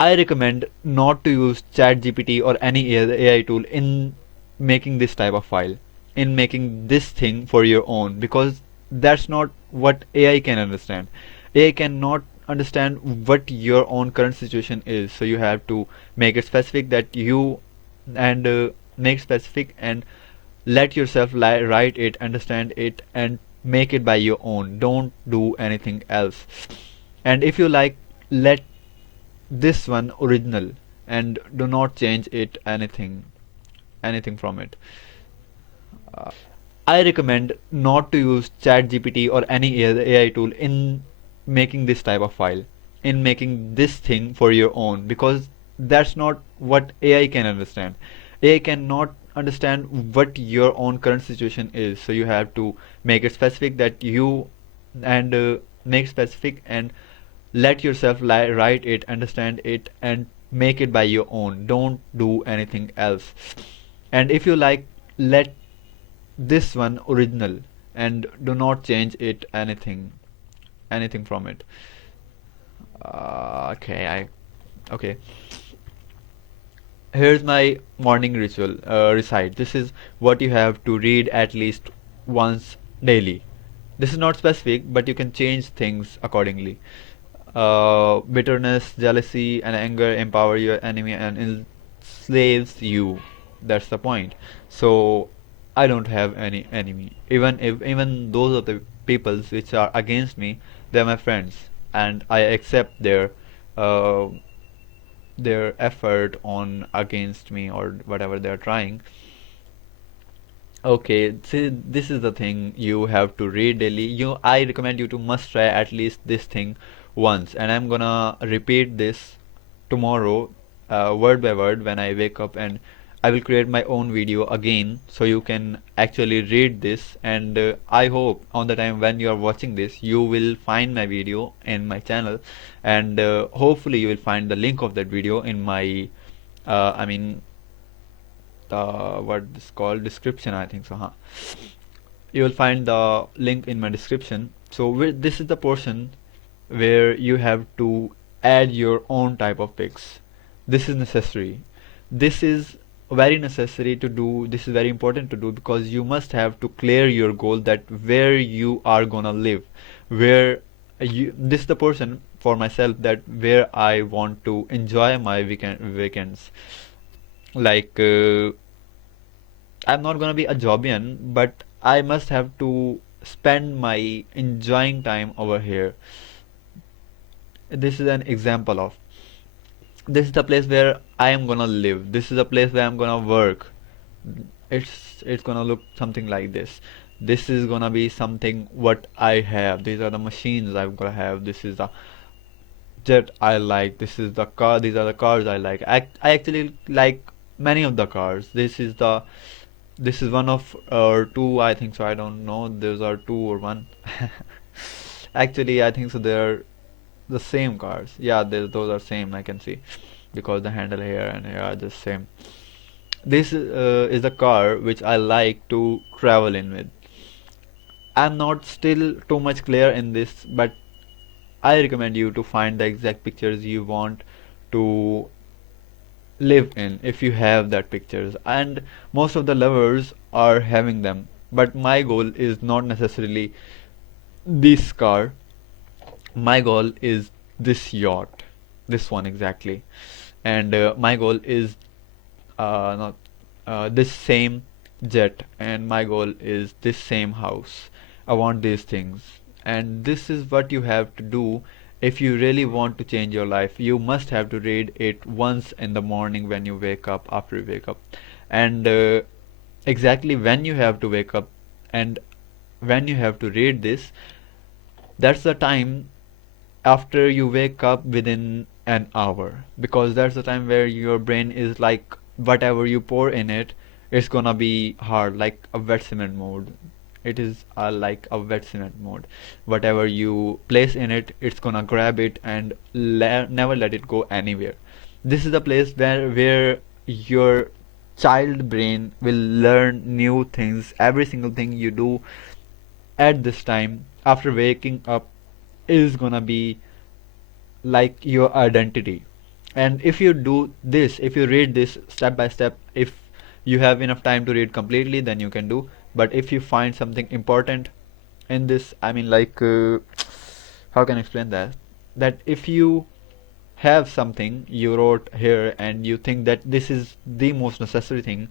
I recommend not to use ChatGPT or any AI tool in making this type of file, in making this thing for your own, because that's not what AI can understand. AI cannot understand what your own current situation is, so you have to make it specific that you and make specific and let yourself write it, understand it, and make it by your own. Don't do anything else. And if you like, let this one original and do not change it anything from it. I recommend not to use ChatGPT or any AI tool in making this type of file, in making this thing for your own, because that's not what AI can understand. AI cannot understand what your own current situation is, so you have to make it specific that you and make specific and let yourself write it, understand it, and make it by your own. Don't do anything else. And if you like, let this one original and do not change it anything from it. Okay. Here's my morning ritual. Recite. This is what you have to read at least once daily. This is not specific, but you can change things accordingly. Bitterness, jealousy, and anger empower your enemy and enslaves you. That's the point. So I don't have any enemy. Even those of the peoples which are against me, they're my friends, and I accept uh, their effort on against me or whatever they're trying. Okay, see, this is the thing you have to read daily. I recommend you to must try at least this thing once, and I'm gonna repeat this tomorrow, word by word when I wake up, and I will create my own video again so you can actually read this. And I hope on the time when you are watching this, you will find my video in my channel, and hopefully you will find the link of that video in my, I mean what is called description, I think so, huh? You will find the link in my description. So this is the portion where you have to add your own type of pics. This is necessary. This is very necessary to do. This is very important to do because you must have to clear your goal that where you are gonna live, where this is the portion for myself that where I want to enjoy my weekends. Like I'm not gonna be a Jobian, but I must have to spend my enjoying time over here. This is an example of. This is the place where I am gonna live. This is the place where I'm gonna work. It's gonna look something like this. This is gonna be something what I have. These are the machines I'm gonna have. This is the jet I like. This is the car. These are the cars I like. I actually like many of the cars. This is one of two, I think so. I don't know. Those are two or one. Actually, I think so. They're the same cars. Yeah, those are same. I can see because the handle here and here are the same. This is the car which I like to travel in with. I'm not still too much clear in this, but I recommend you to find the exact pictures you want to live in if you have that pictures, and most of the lovers are having them, but my goal is not necessarily this car. My goal is this yacht, this one exactly, and my goal is not this same jet, and my goal is this same house. I want these things, and this is what you have to do. If you really want to change your life, you must have to read it once in the morning when you wake up, after you wake up, and exactly when you have to wake up and when you have to read this, that's the time after you wake up within an hour, because that's the time where your brain is like whatever you pour in it, it's gonna be hard like a wet cement mode. It is like a wet cement mode. Whatever you place in it, it's gonna grab it and never let it go anywhere. This is the place where your child brain will learn new things. Every single thing you do at this time after waking up is gonna be like your identity. And if you do this, if you read this step by step, if you have enough time to read completely, then you can do. But if you find something important in this, I mean, like, how can I explain that? That if you have something you wrote here and you think that this is the most necessary thing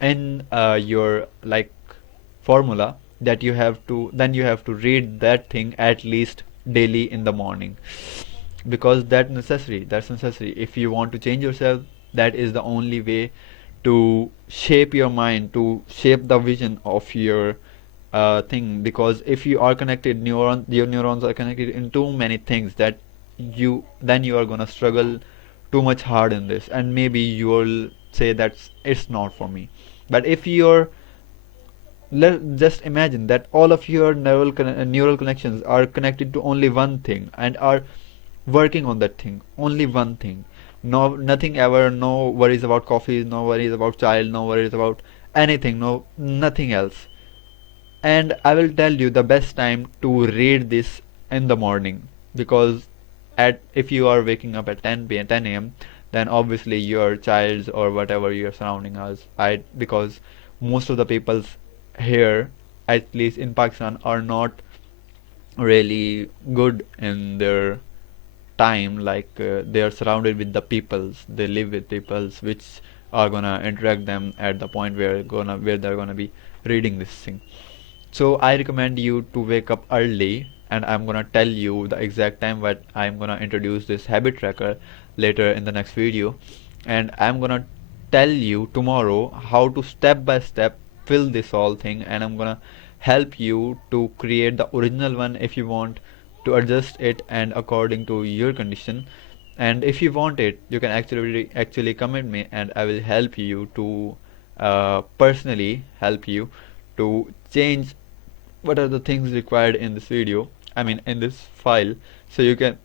in your like formula, that you have to, then you have to read that thing at least daily in the morning, because that's necessary if you want to change yourself. That is the only way to shape your mind, to shape the vision of your thing. Because if you are connected, your neurons are connected in too many things, that you are gonna struggle too much hard in this, and maybe you will say that it's not for me. But if you're, just imagine that all of your neural connections are connected to only one thing and are working on that thing, only one thing. No, nothing ever, no worries about coffee, no worries about child, no worries about anything, no, nothing else. And I will tell you the best time to read this in the morning, because at if you are waking up at 10 a.m., then obviously your child's or whatever you're surrounding us, because most of the people's here, at least in Pakistan, are not really good in their time. Like, they are surrounded with the peoples, they live with peoples which are gonna interact them at the point where they're gonna be reading this thing. So I recommend you to wake up early, and I'm gonna tell you the exact time. But I'm gonna introduce this habit tracker later in the next video, and I'm gonna tell you tomorrow how to step by step fill this whole thing, and I'm gonna help you to create the original one if you want to adjust it and according to your condition. And if you want it, you can actually comment me, and I will help you to personally help you to change what are the things required in this video, I mean in this file, so you can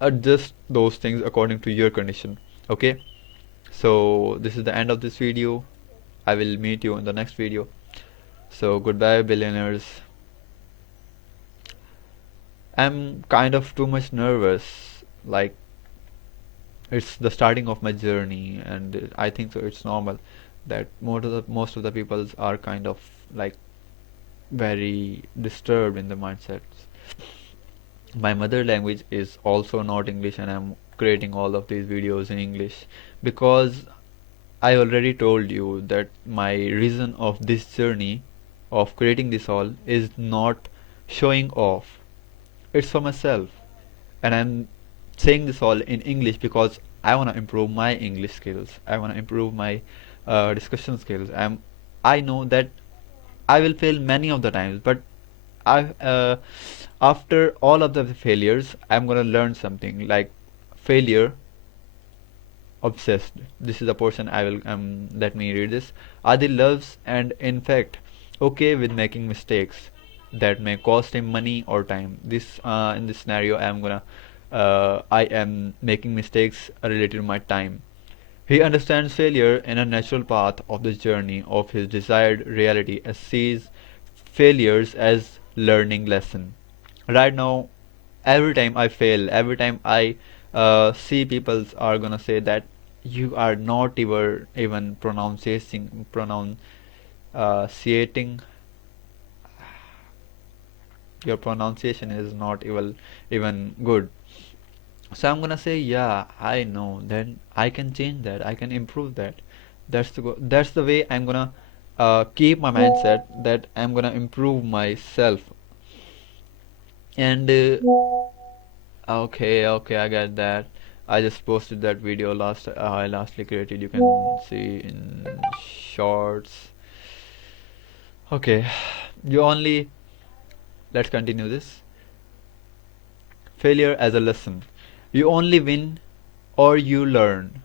adjust those things according to your condition. Okay, so this is the end of this video. I will meet you in the next video. So goodbye, billionaires. I'm kind of too much nervous, like it's the starting of my journey, and I think so it's normal that most of the people are kind of like very disturbed in the mindsets. My mother language is also not English, and I'm creating all of these videos in English because I already told you that my reason of this journey of creating this all is not showing off. It's for myself. And I'm saying this all in English because I want to improve my English skills. I want to improve my discussion skills. I know that I will fail many of the times, but I after all of the failures, I'm gonna learn something. Like, failure obsessed. This is the portion I will let me read this. Adi loves and in fact okay with making mistakes that may cost him money or time. This in this scenario, I am making mistakes related to my time. He understands failure in a natural path of the journey of his desired reality, and sees failures as learning lesson. Right now, every time I fail, every time I see people are gonna say that you are not even pronunciating, your pronunciation is not even good. So I'm gonna say, yeah, I know. Then I can change that. I can improve that. That's the way I'm gonna keep my mindset, that I'm gonna improve myself. And okay, I get that. I just posted that video I lastly created. You can see in shorts. Okay, you only let's continue this. Failure as a lesson. You only win or you learn.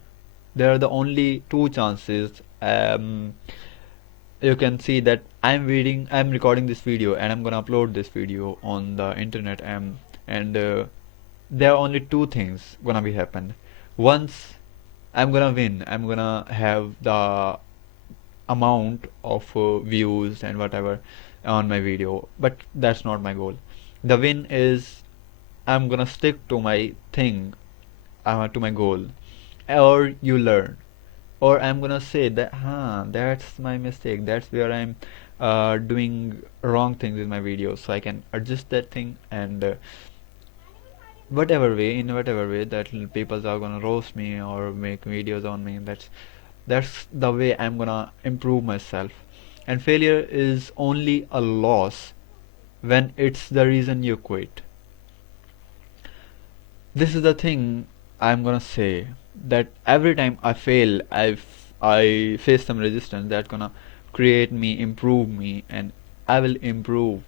There are the only two chances. You can see that I'm recording this video and I'm gonna upload this video on the internet. And there are only two things gonna be happen. Once I'm gonna win, I'm gonna have the amount of views and whatever on my video, but that's not my goal. The win is I'm gonna stick to my thing. to my goal, or you learn, or I'm gonna say that, that's my mistake, that's where I'm doing wrong things in my videos, so I can adjust that thing, and in whatever way that people are gonna roast me or make videos on me, that's the way I'm gonna improve myself. And failure is only a loss when it's the reason you quit. This is the thing I'm gonna say, that every time I fail, I face some resistance that's gonna create me, improve me, and I will improve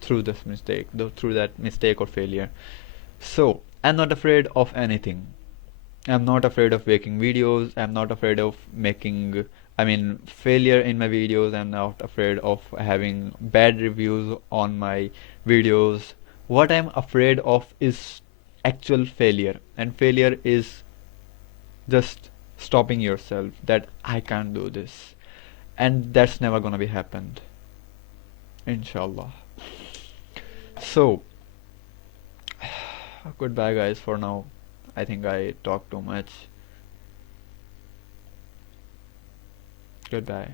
through this mistake, through that mistake or failure. So I'm not afraid of anything. I'm not afraid of making videos. I'm not afraid of making, I mean, failure in my videos. I'm not afraid of having bad reviews on my videos. What I'm afraid of is actual failure. And failure is just stopping yourself that I can't do this. And that's never gonna be happened. Inshallah. So, goodbye, guys, for now. I think I talked too much. Goodbye.